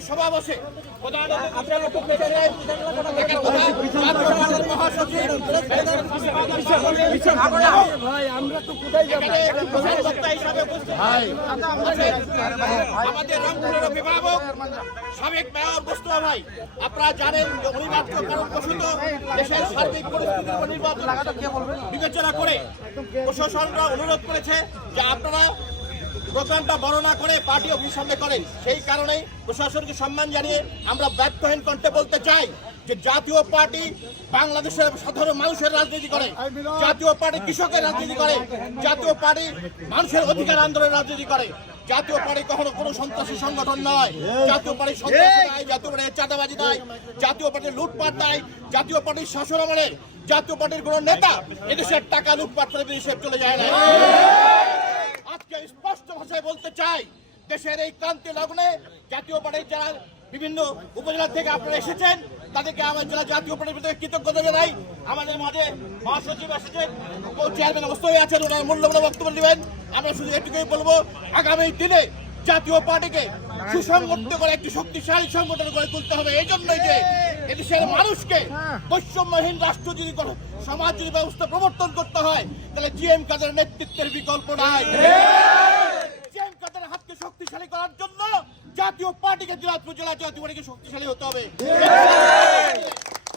সভা বসে আমাদের রংপুরের অভিভাবক সাবেক মেয়র ভাই আপনারা জানেন যে অনিবার্য কারণবশত দেশের সার্বিক পরিস্থিতির উপর নির্বাচন বিবেচনা করে প্রশাসনরা অনুরোধ করেছে যে আপনারা প্রোগ্রামটা বড় না করে পার্টি অফিস সামনে করেন, সেই কারণেই প্রশাসনকে সম্মান জানিয়ে আমরা ব্যর্থহীন কণ্ঠে বলতে চাই যে জাতীয় পার্টি বাংলাদেশের সাধারণ মানুষের রাজনীতি করে, জাতীয় পার্টি কৃষকের রাজনীতি করে, জাতীয় পার্টি মানুষের অধিকার আন্দোলনের রাজনীতি করে। জাতীয় পার্টি কখনো কোনো সন্ত্রাসী সংগঠন নয়, জাতীয় পার্টি সন্ত্রাসী জাতীয় পার্টির চাঁদাবাজি নয়, জাতীয় পার্টির লুটপাট নয়, জাতীয় পার্টির শাসন আমলে জাতীয় পার্টির কোনো নেতা এদেশের টাকা লুটপাট করে বিদেশে চলে যায় না। স্পষ্ট ভাষায় বলতে চাই, দেশের এই ক্রান্তি লগ্নে জাতীয় পার্টির যারা বিভিন্ন উপজেলা থেকে আপনারা এসেছেন, তাদেরকে আমার জেলা জাতীয় পার্টির প্রতি কৃতজ্ঞতা জানাই। আমাদের মাঝে মহাসচিব এসেছেন চেয়ারম্যান অবশ্যই আছেন, ওনার মূল্যবান বক্তব্য দিবেন। আমরা শুধু এটুকুই বলব, আগামী দিনে জাতীয় পার্টিকে সুসংগঠিত করে, একটি শক্তিশালী সংগঠন করে তুলতে হবে। এই জন্যই যে এদেশের মানুষকে বৈষম্যহীন রাষ্ট্র যদি সমাজ যদি ব্যবস্থা প্রবর্তন করতে হয়, তাহলে জিএম কাদের নেতৃত্বের বিকল্প নাই জিএম কাদের হাতকে শক্তিশালী করার জন্য জাতীয় পার্টিকে দিনাজপুর জেলা জাতীয় পার্টিকে শক্তিশালী হতে হবে।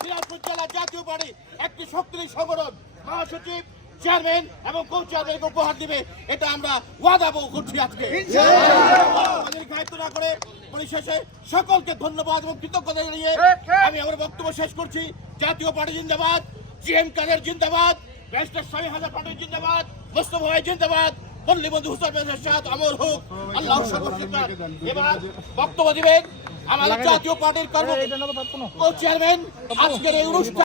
দিনাজপুর জেলা জাতীয় পার্টি একটি শক্তিশালী সংগঠন। মহাসচিব, চেয়ারম্যান এবং কো চেয়ারম্যানকে উপহার দিবে। এটা আমরা ওয়াদাবো করছি আজকে। দায়িত্ব না করে পরিশেষে সকলকে ধন্যবাদ এবং কৃতজ্ঞতা জানিয়ে আমি আমার বক্তব্য শেষ করছি। জাতীয় পার্টি জিন্দাবাদ, জিএম কাদের জিন্দাবাদ, ব্যারিস্টার স্বামী হাজার পার্টি জিন্দাবাদ, মোস্তফা ভাই জিন্দাবাদ। পল্লী বন্ধু হুসাইন সাদ আমর হোক আল্লাহ সর্বশিকার এবার বক্তব্য দিবেন আমাদের জাতীয় পার্টির কর্ম চেয়ারম্যান আজকের এই অনুষ্ঠান